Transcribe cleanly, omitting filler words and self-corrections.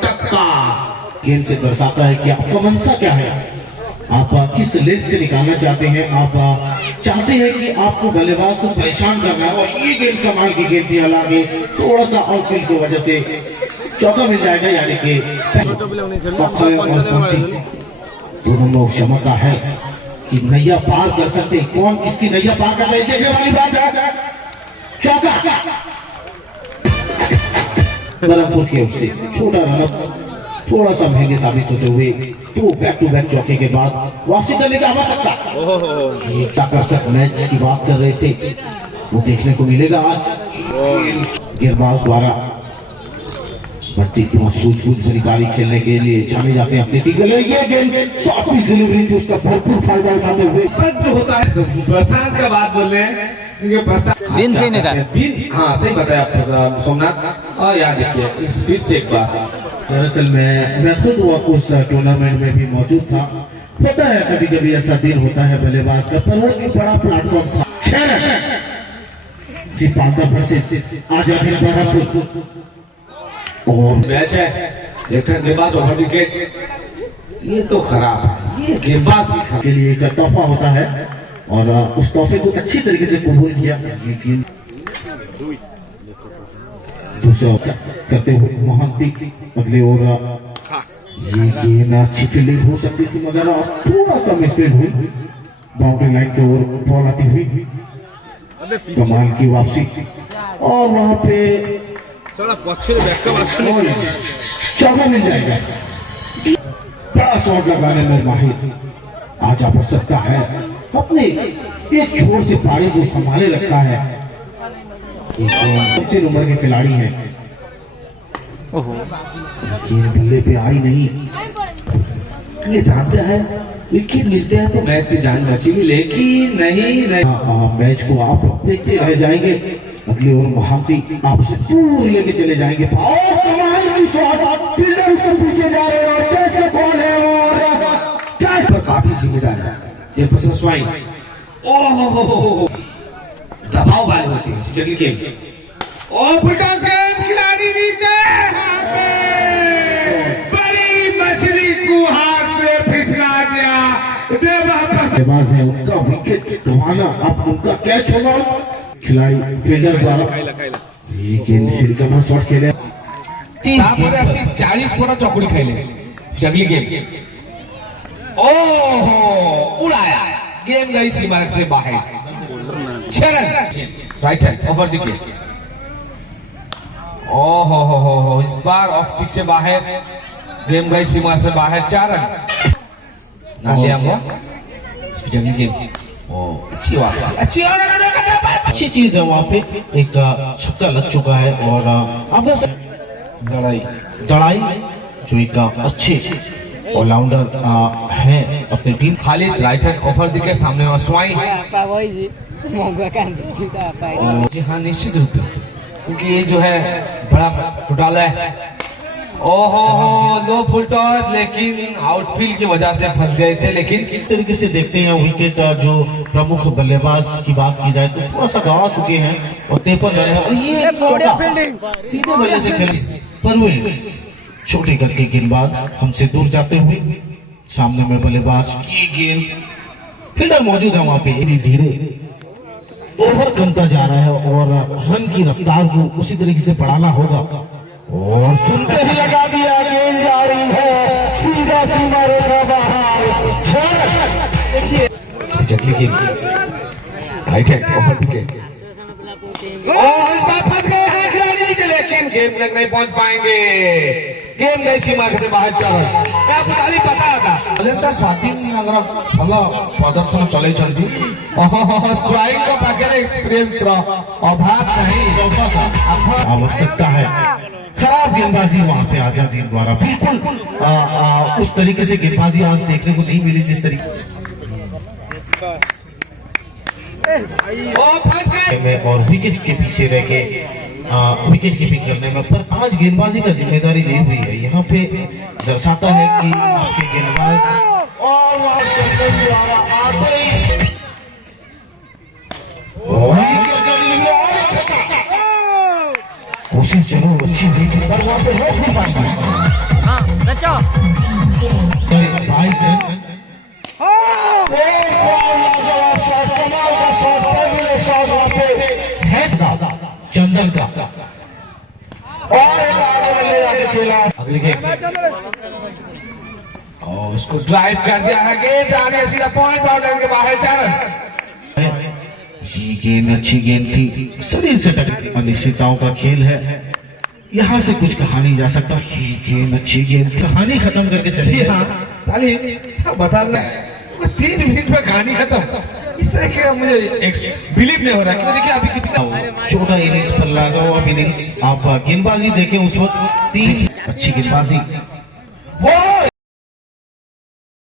टक्का गेंद से दर्शाता है कि आपका मनसा क्या है, आप किस लेंथ से निकालना चाहते हैं। आप चाहते हैं कि आपको बल्लेबाज को परेशान करना है, और ये गेंद कमाल की गेंद थी। हालांकि थोड़ा सा आउटफील्ड की वजह से चौका मिल जाएगा, यानी कि दोनों लोग क्षमता है कि नैया पार कर सकते हैं। कौन किसकी नैया पार कर रहे देखने वाली बात है। चौका बरमपुर की ओर से छोटा रन थोड़ा सा महंगे साबित होते हुए तो बैक टू बैक चौके के बाद वापसी करने की आवश्यकता। आकर्षक मैच की बात कर रहे थे, वो देखने को मिलेगा आज। गेंदबाज द्वारा बढ़ती सूझबूझ भरी खेलने के लिए जाने जाते हैं अपनी टीम के लिए। ये गेंद डिलीवरी थी, उसका भरपूर फायदा उठाते हुए जो होता है प्रशांत का बात बोल रहे हैं, क्योंकि प्रशांत दिन सही नहीं था। दिन हाँ सही बताया आप सोमनाथ। और याद देखिए इस बीच से एक बार दरअसल मैं खुद उस टूर्नामेंट में भी मौजूद था। पता है कभी कभी ऐसा दिन होता है बल्लेबाज का, पर वो एक बड़ा प्लेटफॉर्म था। आजादी और मैच है, गेंदबाज ओवर विकेट, ये तो खराब है। ये गेंदबाज के लिए एक तोहफा होता है, और उस तोहफे को अच्छी तरीके से कबूल किया। लेकिन दूसरा करते हुए मोहंती अगले ओर ये गेंद अच्छी फील्डिंग हो सकती थी, मगर थोड़ा सा मिस्टेक हुई। बाउंड्री लाइन की ओर बॉल आती हुई, कमाल की वापसी, और वहां पे चौका मिल जाएगा। बड़ा शॉट लगाने में माहिर आज आप सकता है, अपने एक छोर से पारी को संभाले रखा है। अच्छे नंबर के खिलाड़ी हैं, लेकिन बल्ले पे आई नहीं। ये जानते हैं विकेट मिलते हैं तो मैच की जान बचेगी, लेकिन नहीं मैच को आप देखते रह जाएंगे। अगली ओर महांती आपसे पूरी लेके चले जाएंगे। फील्डर उसके पीछे जा रहे हैं, और कैसे बॉल है, और काफी जिम्मेदार है जेफरसन स्वाइन। ओहो दबाव वाले होते हैं जल्दी गेम। ओ फुलटॉस गेम, खिलाड़ी नीचे, बड़ी मछली को हाथ से फिसला दिया। बल्लेबाज है, उनका विकेट गंवाना, अब उनका कैच होगा। खिलाड़ी फील्डर द्वारा ये गेंद फील्ड का शॉट खेले, 40 फोटा चौकड़ी खेले जगली गेम। ओहो उड़ाया, गेम गई सीमा से बाहर। Right hand over the game. ओहो इस बार ऑफ टिक से बाहर, गेम गई सीमा से बाहर। 4 रन ना लिया हुआ जगली गेम। अच्छी वापसी, अच्छी चीज है। वहाँ पे एक छक्का लग चुका है, और अब दड़ाई जो एक अच्छे ऑलराउंडर है अपनी team. Khalid right hand over the game, सामने स्वाइन। जी हाँ निश्चित रूप से, क्योंकि ये जो है बड़ा घोटाला है। ओहो लो फुल टॉस, लेकिन आउटफील्ड की वजह से फंस गए थे। लेकिन इस तरीके से देखते हैं विकेट जो प्रमुख बल्लेबाज की बात की जाए तो थोड़ा सा गंवा चुके हैं, और 53 रन है, और ये सीधे बल्ले से खेले। परवेज छोटे करके गेंदबाज हमसे दूर जाते हुए, सामने में बल्लेबाज की गेंद, फील्डर मौजूद है वहां पे। धीरे धीरे ओवर कमता जा रहा है, और रन की रफ्तार को उसी तरीके से बढ़ाना होगा। और सुनते ही लगा दिया, गेंद जा रही है सीधा सीमा रेखा बाहर। जगली game right hand over the game. और इस बार फंस गए हैं खिलाड़ी, लेकिन गेम तक नहीं पहुंच पाएंगे। गेम गई सीमा से बाहर। क्या पता था स्वाधीन भल प्रदर्शन चल स्वाइन को पाखे एक्सपीरियंस अभाव नहीं, आवश्यकता है। खराब गेंदबाजी वहां पे आजादी द्वारा, बिल्कुल उस तरीके से गेंदबाजी आज देखने को नहीं मिली जिस तरीके में, और विकेट के पीछे रह के विकेट कीपिंग करने में। पर आज गेंदबाजी का जिम्मेदारी ली हुई है, यहाँ पे दर्शाता है कि आपके गेंदबाज कोशिश जरूर अच्छी हुई थी पर वहां पे रोक नहीं पाई। भाई से कमाल का शॉट, पहले शॉट वहां पे हेड का चंदन का, और आगे ले जाके खेला अगली गेम और उसको ड्राइव कर दिया है, गेंद आगे सीधा पॉइंट आउट लाइन के बाहर 4 रन। ये गेंद अच्छी गेंद थी, शरीर से टकरी, अनिश्चितताओं का खेल है, यहाँ से कुछ कहा नहीं जा सकता। ये गेंद अच्छी गेंद, कहानी खत्म करके चलिए। हाँ ताली बता रहा है 3 मिनट में कहानी खत्म, इस तरह के मुझे बिलीव नहीं हो रहा क्योंकि देखिए अभी कितना छोटा इनिंग्स पर लाजवाब इनिंग्स, आप गेंदबाजी देखें उस वक्त 3 अच्छी गेंदबाजी, बहुत